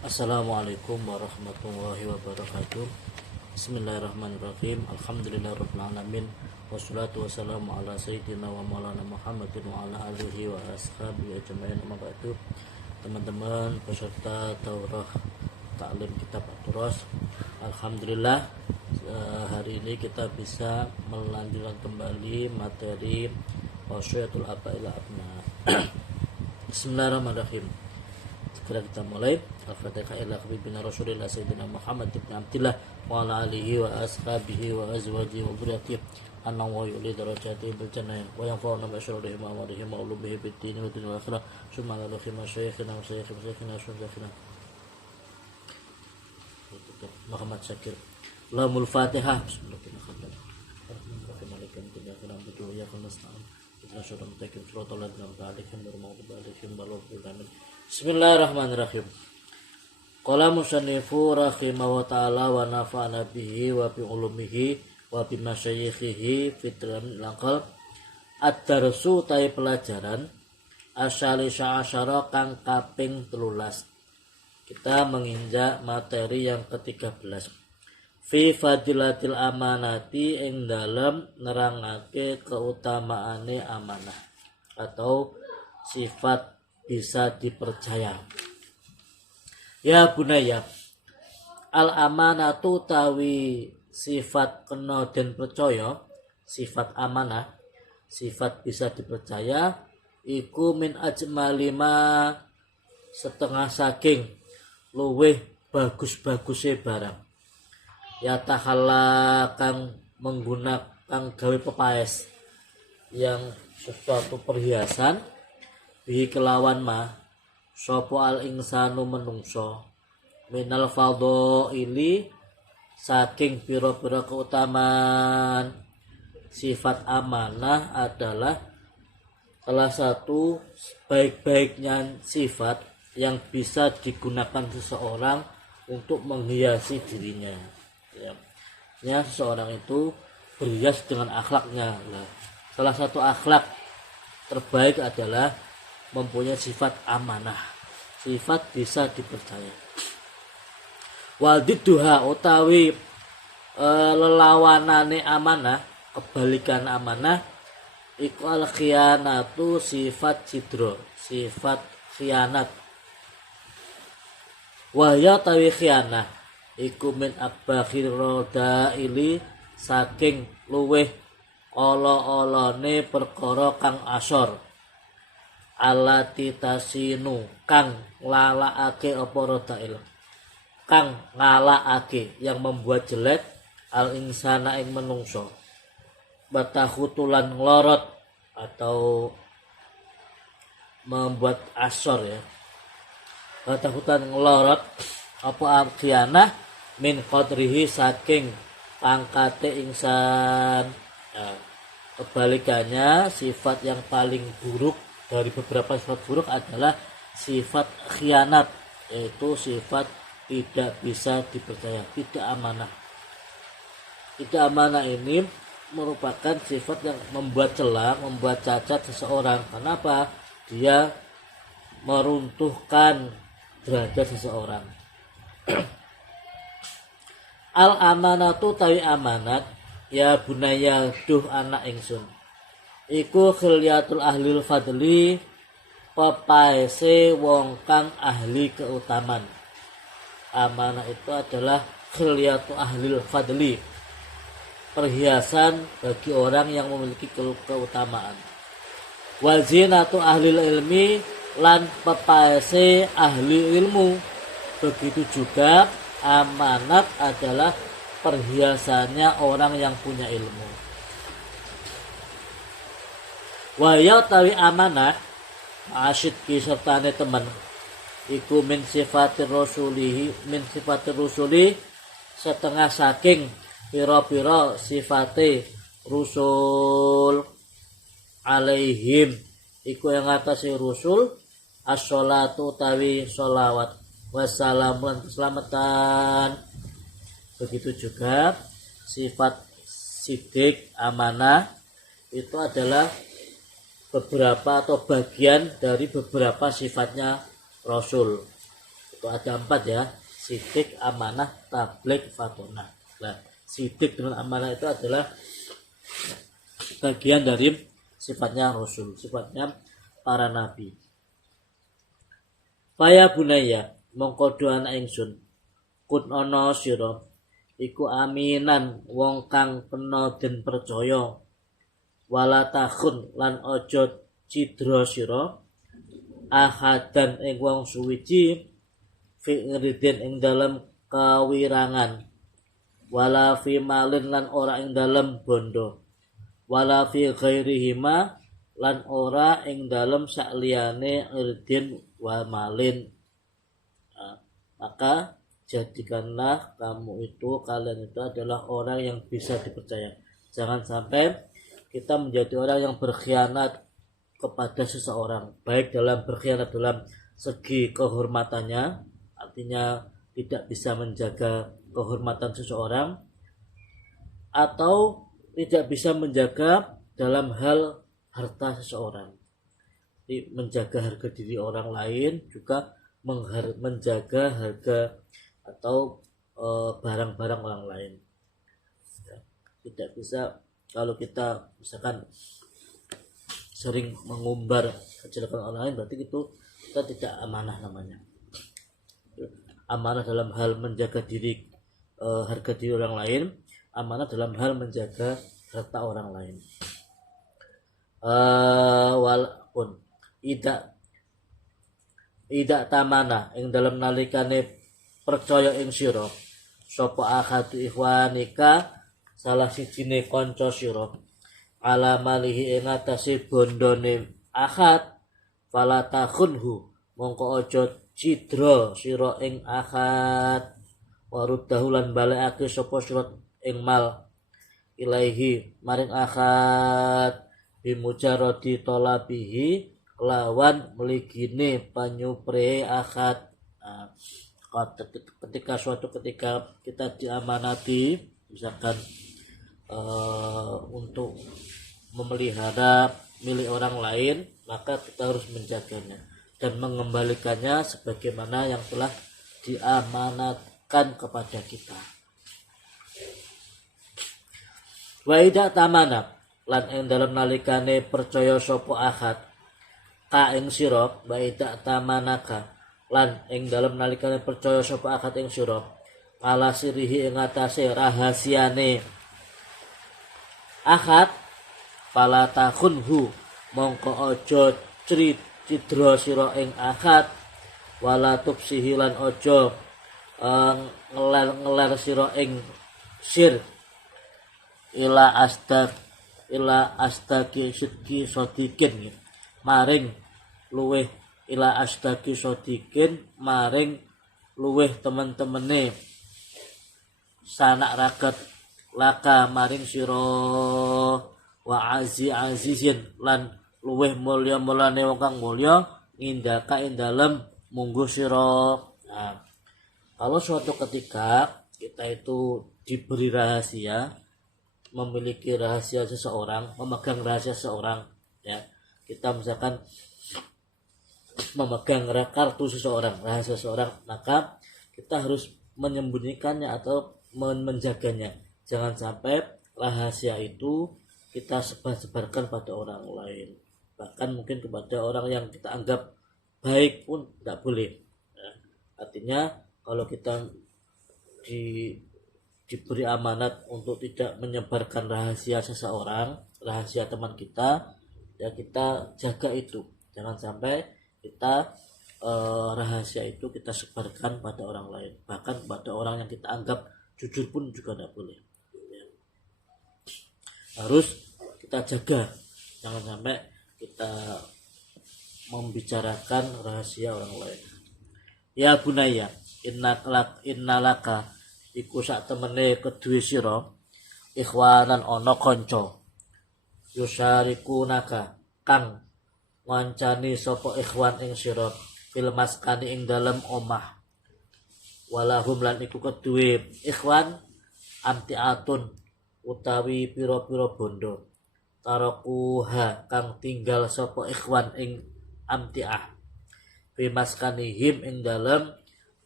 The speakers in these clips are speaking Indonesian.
Assalamualaikum warahmatullahi wabarakatuh. Bismillahirrahmanirrahim. Alhamdulillahirabbil alamin. Wassalatu wassalamu ala sayyidina wa maulana Muhammadin wa ala alihi wa ashabihi ajmain. Amma ba'du. Teman-teman peserta daurah taklim kitab At-Turas, alhamdulillah hari ini kita bisa melanjutkan kembali materi Wasyatul Aba'il Abna. Bismillahirrahmanirrahim. Segera kita mulai. Al-Fatihah ila habibina Rasulillah Sayyidina Muhammad ibn Abdillah wa ala alihi wa ashabihi wa azwajihi wa dhurriyyatihi anna wa yu'li darajatihi bil jannah wa yanfa'una bi syururihi wa amrihi wa ulubihi bid dini wa dunya wa akhirah summa ala khima syayikhina wa syayikhina syuzakhina Muhammad Syakir. Lamul Fatihah. Bismillahirrahmanirrahim. Bismillahirrahmanirrahim. Qala musannifu rahimahu ta'ala wa nafa'ana bihi wa bi ulumihi wa bi masyayikhihi fitran laqal ad-darsu tai pelajaran asyalisa asyara kang kaping 13. Kita menginjak materi yang ke-13. Fi fadilatil amanati ing dalem nerangake keutamaane amanah atau sifat bisa dipercaya. Ya bunaya, al amanatu tawi sifat kena den percaya, sifat amanah, sifat bisa dipercaya iku min ajmalima setengah saking luweh bagus-baguse barang. Ya tahalla kang menggunakan gawe pepaes yang sesuatu perhiasan bi kelawan ma sapa al insanu menungso minal fadhaili saking pira-pira keutamaan. Sifat amanah adalah salah satu baik-baiknya sifat yang bisa digunakan seseorang untuk menghiasi dirinya. Ya, seseorang itu berhias dengan akhlaknya. Nah, salah satu akhlak terbaik adalah mempunyai sifat amanah, sifat bisa dipercaya. Wadidduha utawi lelawanane amanah, kebalikan amanah iku al khiyanatu sifat cidro, sifat khianat. Wahya tawi khianah iku min abakhir rodaili saking luweh olo-olone perkara kang asor. Alati tasinu kang nglalaake apa rodail, kang ngalakake yang membuat jelek al insana ing menungso. Batahutulan nglorot atau membuat asor ya. Batahutan nglorot apa artiana min qadrihi saking pangkate insan. Nah, kebalikannya sifat yang paling buruk dari beberapa sifat buruk adalah sifat khianat, yaitu sifat tidak bisa dipercaya, tidak amanah. Tidak amanah ini merupakan sifat yang membuat celah, membuat cacat seseorang. Kenapa? Dia meruntuhkan derajat seseorang. Al amanatu tawi amanat ya bunaya duh anak ingsun iku khilyatul ahlil fadli pepaese wong kang ahli keutamaan. Amanah itu adalah khilyatul ahlil fadli, perhiasan bagi orang yang memiliki keutamaan. Wazinatu ahlil ilmi lan pepaese ahli ilmu. Begitu juga amanat adalah perhiasannya orang yang punya ilmu. Waya tawi amanah asyid kisertane teman iku min sifatir rasulihi, min sifatir rusuli setengah saking pira-pira sifate rusul alaihim iku yang ngatasi rusul as-sholatu tawi sholawat wassalamu keselamatan. Begitu juga sifat sidik amanah itu adalah beberapa atau bagian dari beberapa sifatnya Rasul. itu ada 4 ya, sidik, amanah, tabligh, fatonah. Nah, sidik dengan amanah itu adalah bagian dari sifatnya Rasul, sifatnya para nabi. Paya bunaya mongko do anak ingsun kun ana sira iku aminan wong kang kena den percaya wala takhun lan aja cidra sira ahadan ing wong suwiji fi ngridin ing dalem kawirangan wala fi malin lan ora ing dalem bondo wala fi ghairihima lan ora ing dalem sakliyane irdin wa malin. Nah, maka jadikanlah kalian itu adalah orang yang bisa dipercaya. Jangan sampai kita menjadi orang yang berkhianat kepada seseorang, baik dalam berkhianat dalam segi kehormatannya, artinya tidak bisa menjaga kehormatan seseorang, atau tidak bisa menjaga dalam hal harta seseorang. Menjaga harga diri orang lain, juga menjaga harga atau barang-barang orang lain. Tidak bisa kalau kita misalkan sering mengumbar kejelekan orang lain, berarti itu kita tidak amanah namanya. Amanah dalam hal menjaga diri, harga diri orang lain, amanah dalam hal menjaga harta orang lain. Walaupun Ida tamana ing dalam nalikane percaya ing sira sapa akhatu ikhwanika salah sijine kanca sira ala malihi ing atase bondone akhad fala takhunhu mongko aja cidra sira ing akhad waruddahu lan balekake sapa sira ing mal ilaihi maring akhad bimujarradi talabihi lawan meligine panyupre akhad. Nah, ketika kita diamanati misalkan untuk memelihara milik orang lain, maka kita harus menjaganya dan mengembalikannya sebagaimana yang telah diamanatkan kepada kita. Wa idza tamana lan ing dalem nalikane percaya sapa akhad ka ing sira wa idza tamanaka lan ing dalem nalikane percaya sapa akhad ing sira ala sirihi ing atase rahasiane akhad fala takhunhu mongko aja cidra sira ing akhad wala tubsihi lan aja ngeler sira ing sir ila astaki sidki sodikin maring luweh ila astaki sodikin maring luweh temen-temene sanak ragat laka maring sira wa azizin lan luweh mulya-mulane wong kang mulya ngindaka ing dalem mungguh sira. Nah, kalau suatu ketika kita itu diberi rahasia, memiliki rahasia seseorang, memegang rahasia seseorang, ya, kita misalkan memegang kartu seseorang, rahasia seseorang, maka kita harus menyembunyikannya atau menjaganya. Jangan sampai rahasia itu kita sebarkan pada orang lain, bahkan mungkin kepada orang yang kita anggap baik pun tidak boleh. Ya, artinya kalau kita diberi amanat untuk tidak menyebarkan rahasia seseorang, rahasia teman kita, ya kita jaga itu. Jangan sampai kita rahasia itu kita sebarkan pada orang lain, bahkan pada orang yang kita anggap jujur pun juga tidak boleh. Ya. Harus kita jaga, jangan sampai kita membicarakan rahasia orang lain. Ya bunaya, innalaka iku sak temene kedue sira ikhwanan ana kanca yusarikunaka kang ngancani sapa ikhwan ing sira fil maskani ing dalem omah walahum lan iku kedue ikhwan amtiatun utawi pira-pira bondo tarakuha kang tinggal sapa ikhwan ing amtiah fi maskanihim ing dalem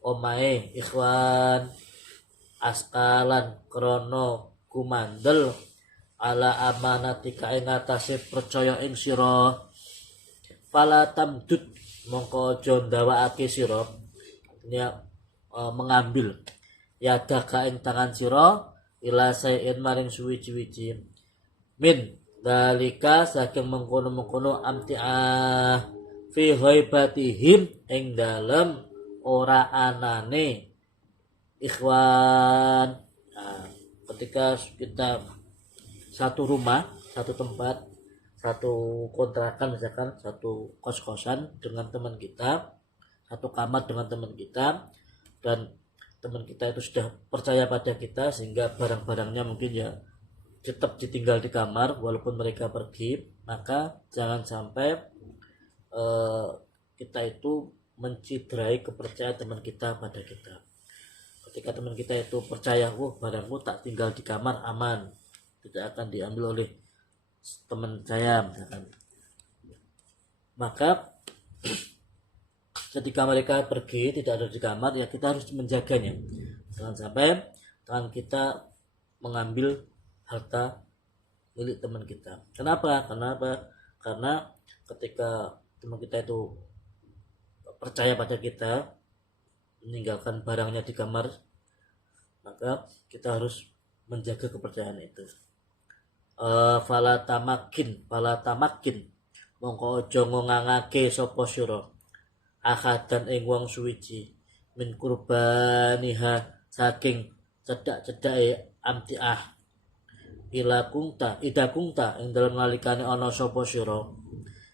omahe ikhwan askalan krono kumandel ala amanatika ing atase percaya ing sira fala tamdud mongko aja ndawakake sira mengambil yadaka ing tangan sira ila sayin maring suwi-wiji min dalika saking mengkono-mengkono amti'ah fi ghaibatihim ing dalem ora anane ikhwan. Nah, ketika kita satu rumah, satu tempat, satu kontrakan misalkan, satu kos-kosan dengan teman kita, satu kamar dengan teman kita, dan teman kita itu sudah percaya pada kita sehingga barang-barangnya mungkin ya tetap ditinggal di kamar walaupun mereka pergi, maka jangan sampai kita itu menciderai kepercayaan teman kita pada kita. Ketika teman kita itu percaya, barangku tak tinggal di kamar aman, tidak akan diambil oleh teman saya misalkan, maka ketika mereka pergi tidak ada di kamar, ya kita harus menjaganya, jangan sampai tangan kita mengambil harta milik teman kita. Kenapa? Karena ketika teman kita itu percaya pada kita, meninggalkan barangnya di kamar, maka kita harus menjaga kepercayaan itu. Fala tamakin mongko aja ngangake sapa sira akadan ing wong suwiji min kurbaniha saking cedak-cedake amtiah ida kungta ing dalem nalikane ana sapa sira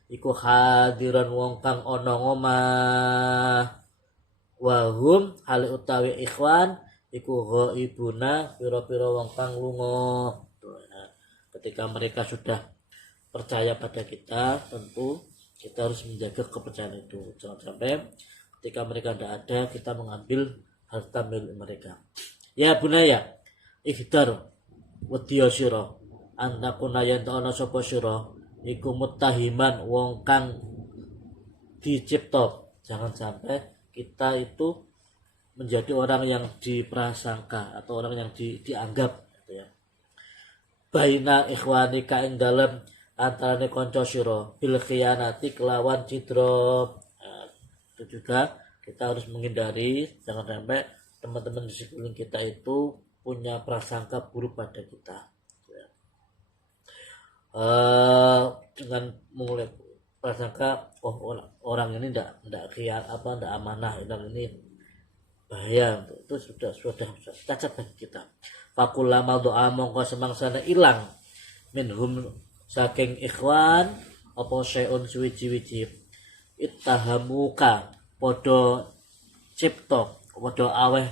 iku hadiran wong kang ana ngomah wahum hal utawi ikhwan iku ghaibuna pira-pira wong kang lunga. Ketika mereka sudah percaya pada kita, tentu kita harus menjaga kepercayaan itu. Jangan sampai ketika mereka tidak ada, kita mengambil harta milik mereka. Ya bunaya, ihdar wedya sira antakuna yen ana sapa sira iku muttahiman wong kang dicipta. Jangan sampai kita itu menjadi orang yang diprasangka atau orang yang dianggap gitu ya. Baina ikhwanika ing dalem antarane kanca sira bil khiyanati kelawan cidra. Itu juga kita harus menghindari, jangan sampai teman-teman di sekeliling kita itu punya prasangka buruk pada kita. Dengan mulai prasangka orang ini ndak amanah, orang ini bahaya, itu sudah cacat bagi kita. Fakulama doa mongko semangsana ilang minhum saking ikhwan apa syai'un suwiji-wiji ittahamuka podo cipto podo aweh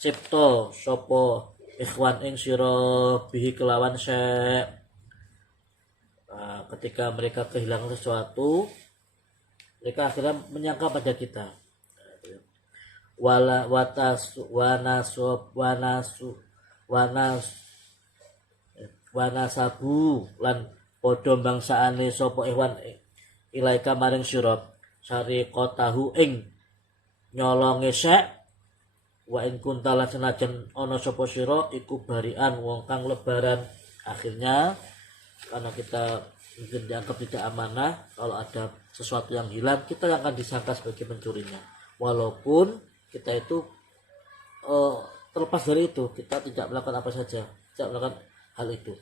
cipto sapa ikhwan ing sira bihi kelawan syai'. Ketika mereka kehilangan sesuatu, mereka akhirnya menyangka pada kita. Wanasabu lan padha bangsaane sapa ikhwan ilaika maring sira syariqatahu ing nyolonge syek wa in kuntalan senajan ana sapa sira iku barian wong kang lebaran. Akhirnya karena kita mungkin dianggap tidak amanah, kalau ada sesuatu yang hilang kita yang akan disangka sebagai pencurinya, walaupun kita itu terlepas dari itu, kita tidak melakukan apa saja, tidak melakukan hal itu.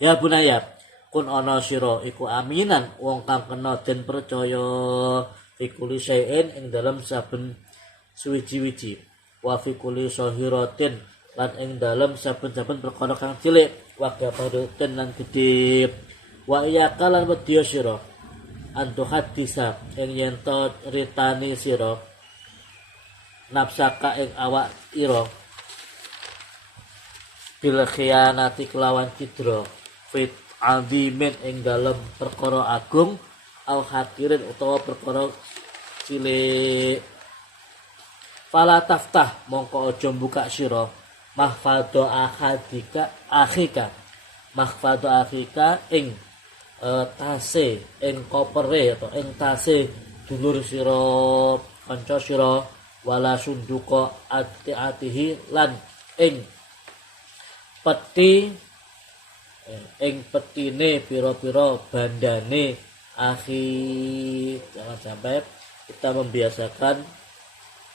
Ya bunaya, kun ana sira iku aminan wong kang kena den percaya fi kulli syai'in ing dalam saben suwiji-wiji wa fi kulli sahiratin lan ing dalam saben-saben perkara kang cilik wa kabarutin lan gedhe wa iya kalan wedya sira antu hadisa ing yen to ritani sira nafsaka ing awak ira bil khiyanati kelawan cidra fit azimin ing dalem perkara agung au hakirin utawa perkara cilik. Fala taftah mongko aja buka sira mahfadha akhika ing tase ing kopere atau ing tase dulur sira kanca sira wala sunduqa ati-atihi lan ing peti petine pira-pira bandane akhi. Jangan sampai kita membiasakan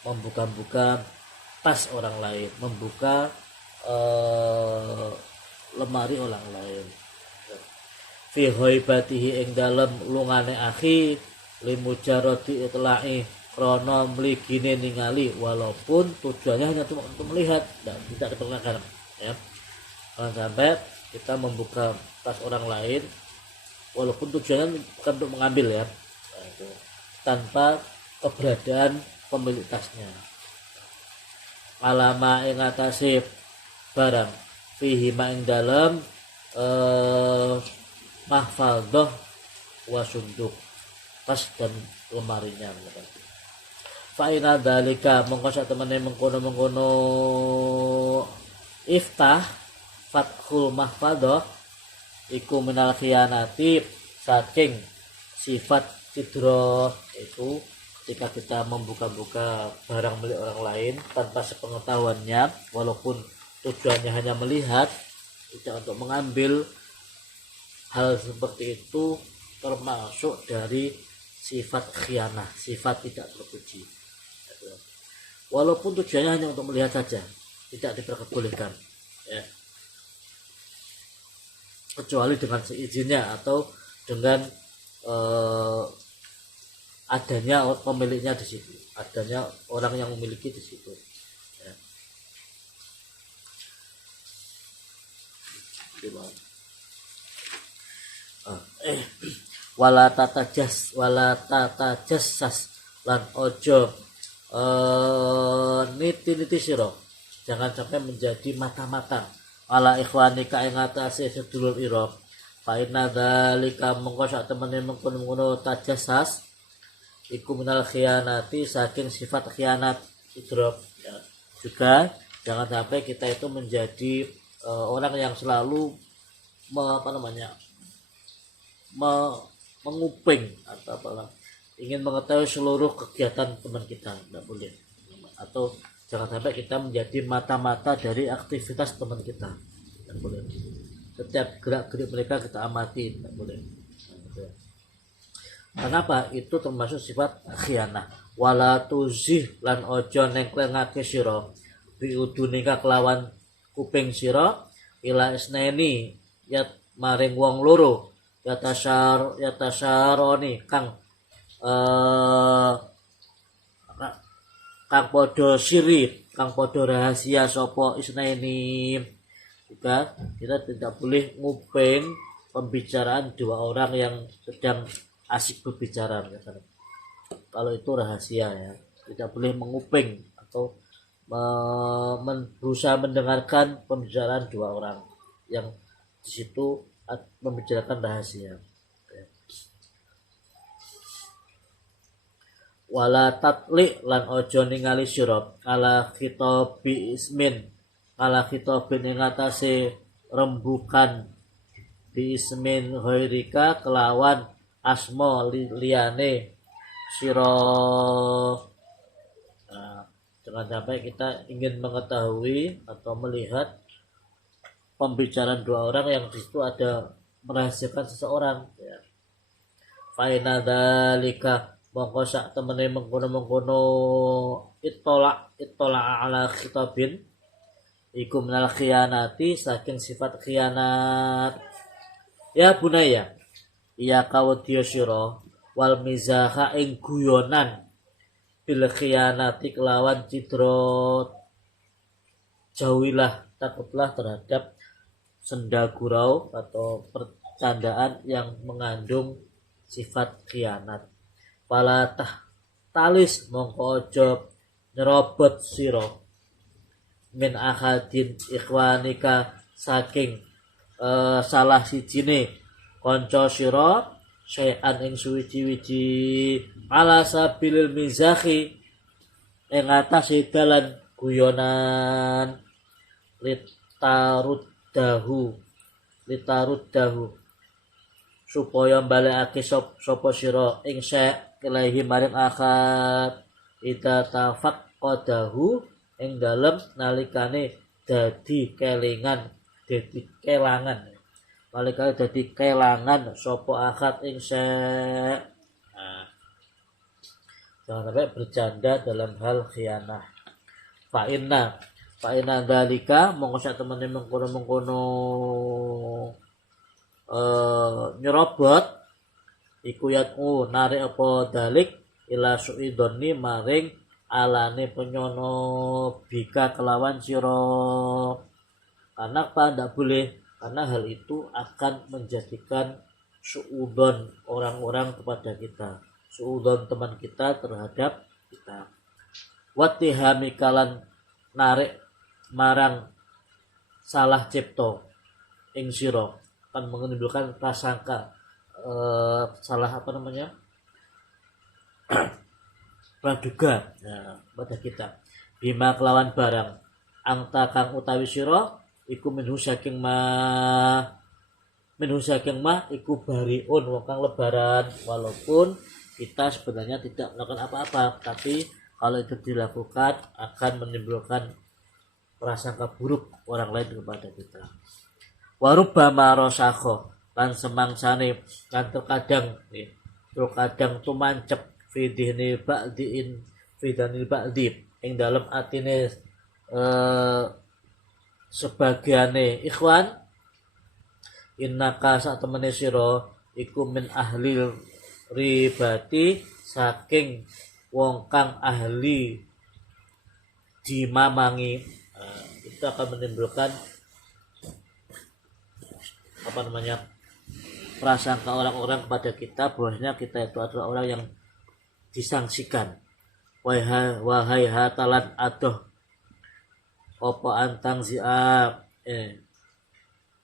membuka-buka tas orang lain, membuka lemari orang lain. Fi ghaibatihi ing dalem lungane akhi limujarrati itlai krana mligine ningali, walaupun tujuannya hanya untuk melihat dan tidak diperkenalkan ya. Jangan sampai kita membuka tas orang lain walaupun tujuannya bukan untuk mengambil ya, tanpa keberadaan pemilik tasnya. Alama ing atase barang fihi ma ing dalem mahfadhah wa sunduk, tas dan lemarinya. Fa ina dalika mongko sak temene mengkono iftah fathul mahfadhah iku minal khiyanati, saking sifat cidra, itu ketika kita membuka-buka barang milik orang lain tanpa sepengetahuannya, walaupun tujuannya hanya melihat tidak untuk mengambil. Hal seperti itu termasuk dari sifat khianah, sifat tidak terpuji. Walaupun tujuannya hanya untuk melihat saja, tidak diperbolehkan ya. Kecuali dengan seizinnya atau dengan adanya pemiliknya di situ, adanya orang yang memiliki di situ ya. Wala tatajassas lan ojo niti sira, jangan sampai menjadi mata-mata ala ikhwanika ing atase sedulur ira. Fa inna dzalika mongko sak temene mengkono tajassas iku minal khianati, saking sifat khianat idrop ya. Juga jangan sampai kita itu menjadi orang yang selalu menguping atau ingin mengetahui seluruh kegiatan teman kita, tidak boleh. Atau jangan sampai kita menjadi mata-mata dari aktivitas teman kita, tidak boleh. Setiap gerak-gerik mereka kita amati, tidak boleh. Kenapa? Itu termasuk sifat khianah. Wala tuzih lan ojo nengklengake sira biudunika kelawan kuping sira ila isneni yat maring wong loro yatasaroni kang podo siri, kang podo rahasia sopo isneni. Juga kita tidak boleh nguping pembicaraan dua orang yang sedang asik berbicara misalnya. Kalau itu rahasia ya, tidak boleh menguping atau berusaha mendengarkan pembicaraan dua orang yang di situ membicarakan rahasia. Wala tatli lan ojo ningali sira ala khitabi ismin, ala khitabin ing atase rembukan bi ismin ghairika kelawan asma liyane sira. Jangan sampai kita ingin mengetahui atau melihat pembicaraan dua orang yang di situ ada merahasiakan seseorang ya. Fa inna dzalika mongko sak temene mengkono ittala ala khitabin iku minal khianati, saking sifat khianat. Ya bunaya iya kawedya sira wal mizaha ing guyonan bil khianati kelawan cidra, jauhilah, takutlah terhadap senda gurau atau percandaan yang mengandung sifat khianat. Palatah talis mongko ojo nyerobot sira min ahadin ikhwanika, saking salah sijine kanca sira syai'an ing suwiji-wiji ala sabilil mizahi ing atase dalan guyonan litaruddahu supaya balekake sapa sira ing syai' ilahi maring akad ida qadahu ing dalem nalikane dadi kelingan, dadi kelangan. Nalikane dadi kelangan sapa akad ing jangan sampai bercanda dalam hal khianah. Fa'inna dalika mongko sak temene mengkono nyerobot iku yatu narik apa dalik ila suidoni maring alane penyono bika kelawan sira. Kenapa tidak boleh? Karena hal itu akan menjadikan suudon orang-orang kepada kita, suudon teman kita terhadap kita. Watihami kalan narik marang salah cipto ing sira akan menimbulkan prasangka salah praduga pada kita bima kelawan barang angta kang utawi sira iku minhu saking ma iku bariun wong kang lebaran, walaupun kita sebenarnya tidak melakukan apa-apa, tapi kalau itu dilakukan akan menimbulkan prasangka buruk orang lain kepada kita. Warubbama rosakho lan semangsane kan terkadang tumancep fidhini ba'di ing dalem atine sebagiane ikhwan innaka sak temene sira iku min ahli ribati saking wong kang ahli dimamangi. Itu akan menimbulkan prasangka orang-orang kepada kita bahwasanya kita itu adalah orang yang disangsikan. Wahai hatalan adoh apa antang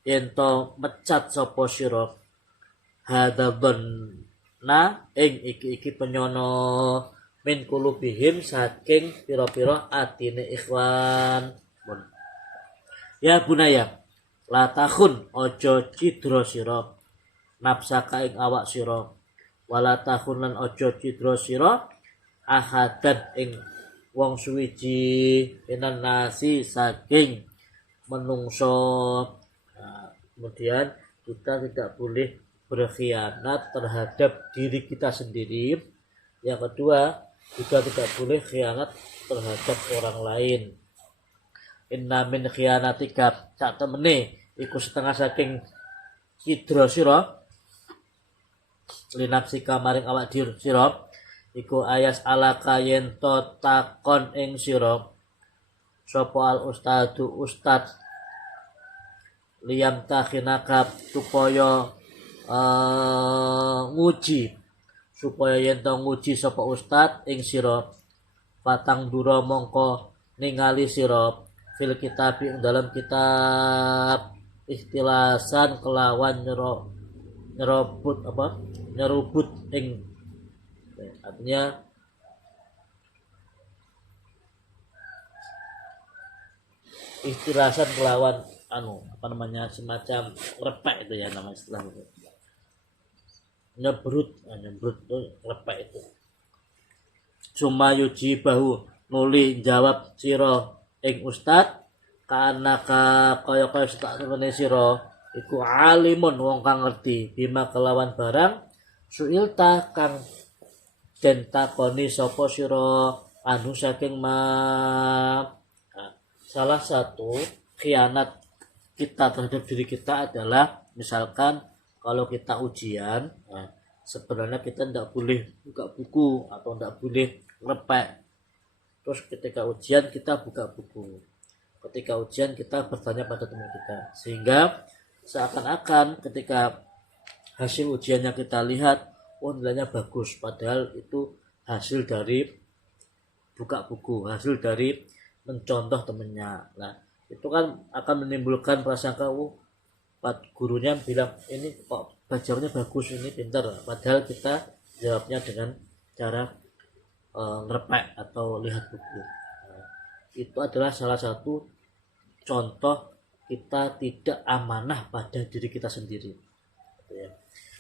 ento mecat sapa sira hadabna ing iki penyono min kulubihim saking pira-pira atine ikhwan. Ya bunaya la takhun aja cidra sira nafsaka ing awak sira wala takhun lan aja cidra sira ahadan ing wong suwiji minan nasi saking menungso. Kemudian kita tidak boleh berkhianat terhadap diri kita sendiri. Yang kedua, juga tidak boleh khianat terhadap orang lain. Inna min khianatika sak temene iku setengah saking cidra sira linapsika maring awak dhewe sira iku ayas alaka yen to takon ing sira sapa al ustadu ustad liyam takhinaka supaya nguji supaya yen to nguji sapa ustad ing sira patang dura mongko ningali sira fil kitab ing dalam kitab ikhtilasan kelawan nyerubut ing artinya ikhtilasan kelawan semacam repek itu ya nama istilah itu. Nyebrut itu repek itu. Cuma yuji bahu nuli jawab sira ing ustad karena kaya setak temene sira iku alimun wong kang ngerti bima kelawan barang suilta kang den takoni sapa sira anu saking salah satu khianat kita terhadap diri kita adalah misalkan kalau kita ujian sebenarnya kita tidak boleh buka buku atau tidak boleh repek. Terus ketika ujian kita buka buku, ketika ujian kita bertanya pada teman kita, sehingga seakan-akan ketika hasil ujiannya kita lihat nilainya bagus, padahal itu hasil dari buka buku, hasil dari mencontoh temannya. Nah itu kan akan menimbulkan prasangka gurunya bilang ini kok belajarnya bagus, ini pintar, padahal kita jawabnya dengan cara ngerepek atau lihat buku. Itu adalah salah satu contoh kita tidak amanah pada diri kita sendiri.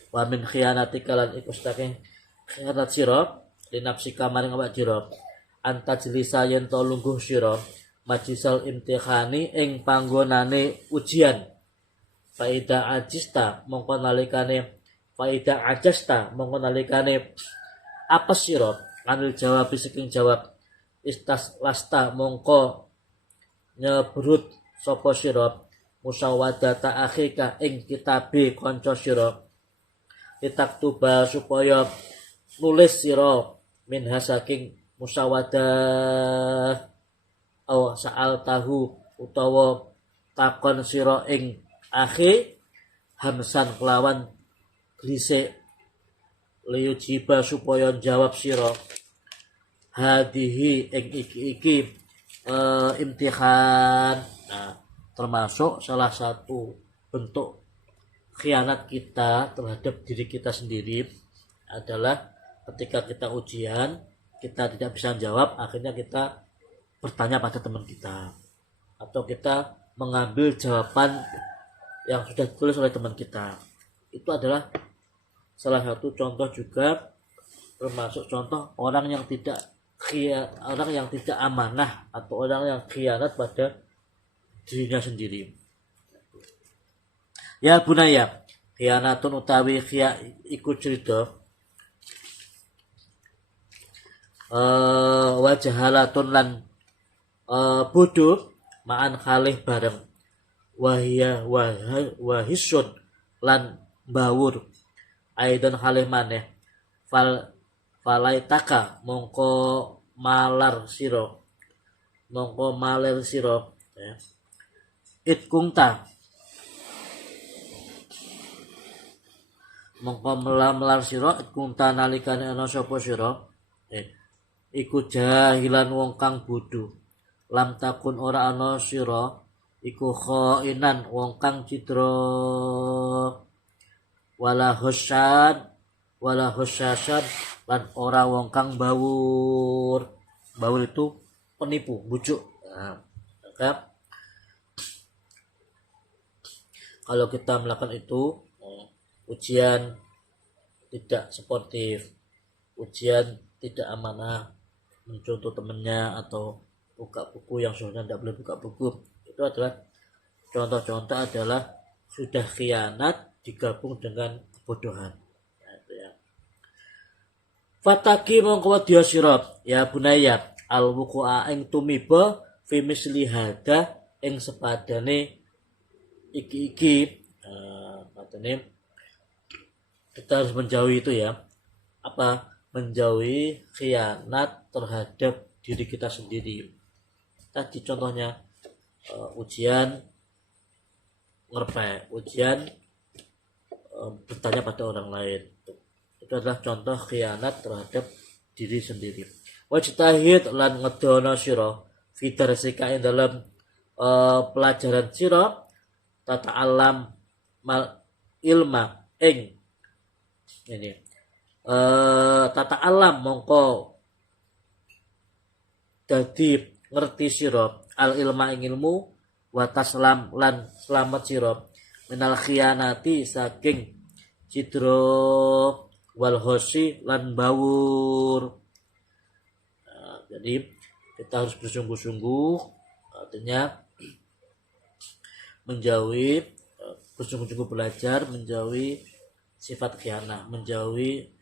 Wa min khianati kalan iku saking khianat sira li nafsika maring awak sira antajlisa yen to lungguh sira majlisal imtihani ing panggonane ujian. Faida ajista mongko nalikane apa sira anil jawab saking jawab istas lasta mongko nyebrut sapa sira musawadata akhika ing kitabe kanca sira ditaktuba supaya nulis sira minha saking musawadah aw sa'al tahu utawa takon sira ing akhi hamsan kelawan grisik liyu jiba supaya jawab sira hadihi ing iki imtihan. Nah, termasuk salah satu bentuk khianat kita terhadap diri kita sendiri adalah ketika kita ujian kita tidak bisa jawab, akhirnya kita bertanya pada teman kita atau kita mengambil jawaban yang sudah ditulis oleh teman kita. Itu adalah salah satu contoh juga, termasuk contoh orang yang tidak amanah atau orang yang khianat pada dirinya sendiri. Ya bunaya, khianatun utawi iku cerita wajahalatun lan bodoh ma'an khalih bareng wahisun lan bawur aidan khalih maneh falaitaka mongko maler sira ya. Itkungta mongko melar sira itkungta nalikane ana sapa sira iku jahilan wong kang bodho lam takun ora ana sira iku khainan wong kang cidra wala husyasan lan ora wong kang bawur itu penipu bujuk. Nah, maka kalau kita melakukan itu ujian tidak sportif, ujian tidak amanah, mencontoh temannya atau buka buku yang sebenarnya tidak boleh buka buku, itu adalah contoh-contoh adalah sudah khianat digabung dengan kebodohan. Nah, itu ya. Fataki mongko dia sirap ya bunaya al wuqu'a ing tumiba fi misli hada ing sepadane iki katanya kita harus menjauhi itu ya, menjauhi khianat terhadap diri kita sendiri. Tadi contohnya ujian ngerpek, ujian bertanya pada orang lain, itu adalah contoh khianat terhadap diri sendiri. Wajtahid lan ngedono sira fi darsika ing dalam pelajaran sira tata'allam mal ilma ing ini tata'allam mongko dadi ngerti sira al ilma ing ilmu wa taslam lan selamat sira minal khianati saking cidra wal hosi lan bawur. Jadi kita harus bersungguh-sungguh, artinya menjauhi, bersungguh-sungguh belajar menjauhi sifat khianat, menjauhi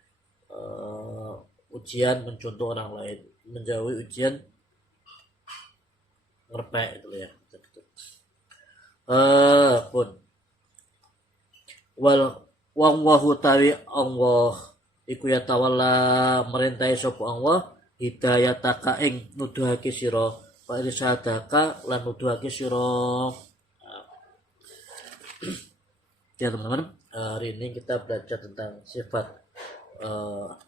ujian mencontoh orang lain, menjauhi ujian ngerpek itu ya. Pun wal wahu tawi Allah iku ya tawalla merintai sapa Allah hidayataka ing nuduhake sira wa irsadaka lan nuduhake sira. Ya teman-teman, hari ini kita belajar tentang sifat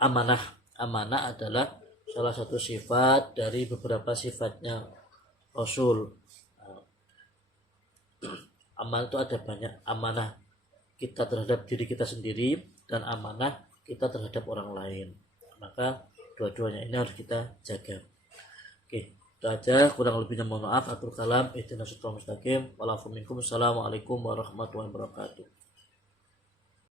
amanah. Amanah adalah salah satu sifat dari beberapa sifatnya Rasul. Amanah itu ada banyak, amanah kita terhadap diri kita sendiri dan amanah kita terhadap orang lain. Maka dua-duanya ini harus kita jaga. Oke, itu aja, kurang lebihnya mohon maaf. Atur kalam ihdinas siratal mustaqim. Wa'alaikum warahmatullahi wabarakatuh.